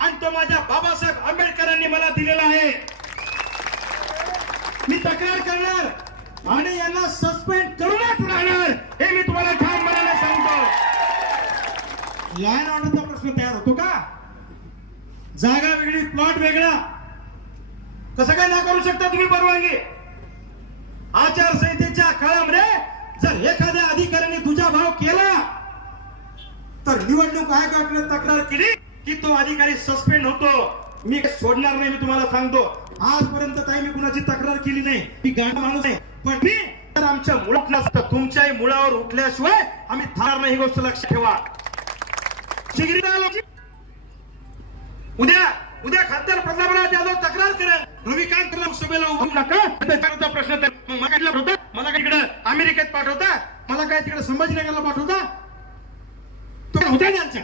आणि तो माझ्या बाबासाहेब आंबेडकरांनी मला दिलेला आहे. मी तक्रार करणार आणि यांना सस्पेंड करूनच राहणार हे मी तुम्हाला ठामपणाने सांगतो. लॉ अँड ऑर्डरचा प्रश्न तयार होतो का? जागा वेगळी प्लॉट वेगळा कसं काय ना करू शकता तुम्ही परवानगी? आचारसंहितेच्या काळामध्ये जर एखाद्या अधिकाऱ्याने दुजाभाव केला तर निवडणूक आयोगाकडे तक्रार केली की तो अधिकारी सस्पेंड होतो. मी सोडणार नाही, मी तुम्हाला सांगतो. आजपर्यंत ताई मी कुणाची तक्रार केली नाही. मी गाणं माणूस आहे, पण मी तर आमच्या मुळात नसतं तुमच्याही मुळावर उठल्याशिवाय आम्ही थांबणार नाही. ही गोष्ट लक्षात ठेवा. उद्या खासदार प्रतापराव जाधव तक्रार करेल, रविकांत लोकसभेला उभं नका त्याचा प्रश्न होता. मला काय इकडे अमेरिकेत पाठवता, मला काय तिकडे संभाजीनगरला पाठवता, तो होता त्यांच्या